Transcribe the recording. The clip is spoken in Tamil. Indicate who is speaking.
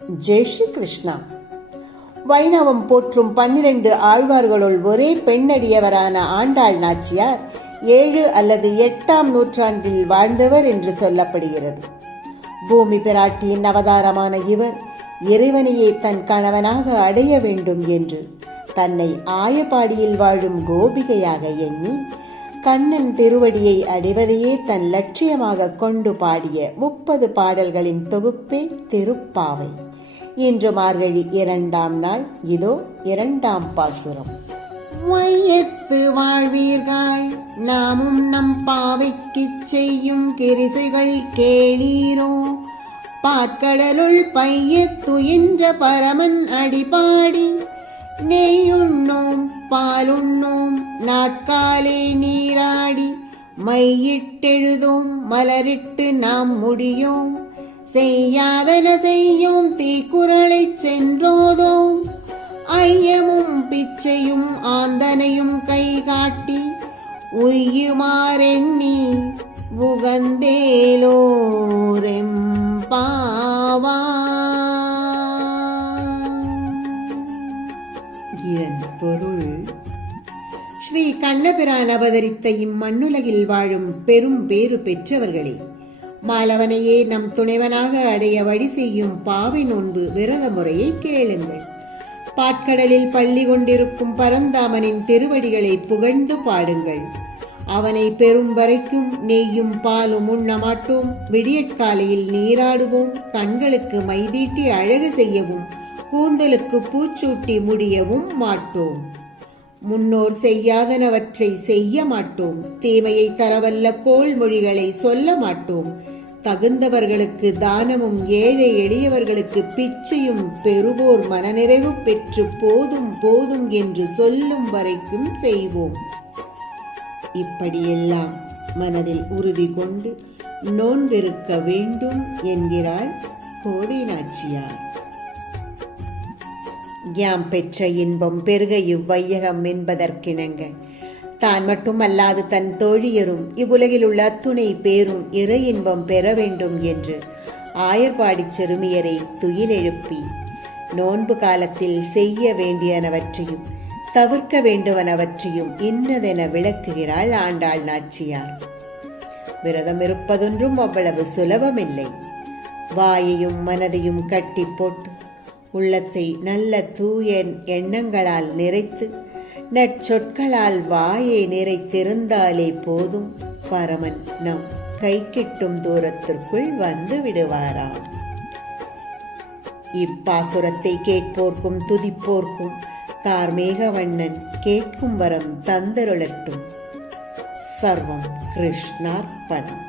Speaker 1: ஜெய் ஸ்ரீ கிருஷ்ணா. வைணவம் போற்றும் பன்னிரண்டு ஆழ்வார்களுள் ஒரே பெண்ணடியவரான ஆண்டாள் நாச்சியார் ஏழு அல்லது எட்டாம் நூற்றாண்டில் வாழ்ந்தவர் என்று சொல்லப்படுகிறது. பூமி பிராட்டியின் அவதாரமான இவர் இறைவனையே தன் கணவனாக அடைய வேண்டும் என்று தன்னை ஆயப்பாடியில் வாழும் கோபிகையாக எண்ணி கண்ணன் திருவடியை அடைவதையே தன் லட்சியமாக கொண்டு பாடிய முப்பது பாடல்களின் தொகுப்பே திருப்பாவை. இன்று மார்கழி இரண்டாம் நாள். இதோ இரண்டாம் பாசுரம். வையத்து வாழ்வீர்கள். நாமும் நம் பாவைக்கு செய்யும் கிரிசைகள் கேளீரோ. பாற்கடலுள் பையத்துயின்ற பரமன் அடிபாடி. நெய்யுண்ணோம் பாலுண்ணோம் நாட்காலே நீராடி. மையிட்டெழுதோம் மலரிட்டு நாம் முடியோம். செய்யாதன செய்யும் தீக்குறளை சென்றோதோம் ஐயமும் பிச்சையும் ஆந்தனையும் கை காட்டி உய்யுமாறெண்ணி உகந்தேலோரெம்பாவா இதன் பொருள் ஸ்ரீ கண்ணபிரான் அவதரித்த இம்மண்ணுலகில் வாழும் பெரும் பேறு பெற்றவர்களே மாலவனையே நம் துணைவனாக அடைய வழி செய்யும் பாவை நோன்பு விரத முறையை கேளுங்கள். பாட்கடலில் பள்ளி கொண்டிருக்கும் பரந்தாமனின் திருவடிகளை புகழ்ந்து பாடுங்கள். அவனை பெரும் வரைக்கும் நெய்யும் பாலும் உண்ண மாட்டோம் விடியற்காலையில் நீராடுவோம். கண்களுக்கு மைதீட்டி அழகு செய்யவும் கூந்தலுக்கு பூச்சூட்டி முடியவும் மாட்டோம். முன்னோர் செய்யாதனவற்றை செய்ய மாட்டோம். தீமையை தரவல்ல கோள்மொழிகளை சொல்ல மாட்டோம். தகுந்தவர்களுக்கு தானமும் ஏழை எளியவர்களுக்கு பிச்சையும் பெறுவோர் மனநிறைவு பெற்று போதும் போதும் என்று சொல்லும் வரைக்கும் செய்வோம். இப்படியெல்லாம் மனதில் உறுதி கொண்டு நோன்பிருக்க வேண்டும் என்கிறாள் கோதை நாச்சியார் யாம் பெற்ற இன்பம் பெருக இவ்வையகம் என்பதற்கிணங்க. தான் மட்டுமல்லாது தன் தோழியரும் இவ்வுலகில் உள்ள அத்துணை பேரும் இறை இன்பம் பெற வேண்டும் என்று ஆயர்பாடி சிறுமியரை துயிலெழுப்பி நோன்பு காலத்தில் செய்ய வேண்டியனவற்றையும் தவிர்க்க வேண்டுவனவற்றையும் இன்னதென விளக்குகிறாள் ஆண்டாள் நாச்சியார். விரதம் இருப்பதொன்றும் அவ்வளவு சுலபமில்லை. வாயையும் மனதையும் கட்டி போட்டு உள்ளத்தை நல்ல தூய எண்ணங்களால் நிறைத்து நற்சொற்களால் வாயை நிறைத்திருந்தாலே போதும். பரமன் நம் கை கிட்டும் தூரத்திற்குள் வந்து விடுவாராம். இப்பாசுரத்தை கேட்போர்க்கும் துதிப்போர்க்கும் தார்மேகவண்ணன் கேட்கும் வரம் தந்தருளட்டும். சர்வம் கிருஷ்ணார்ப்பணம்.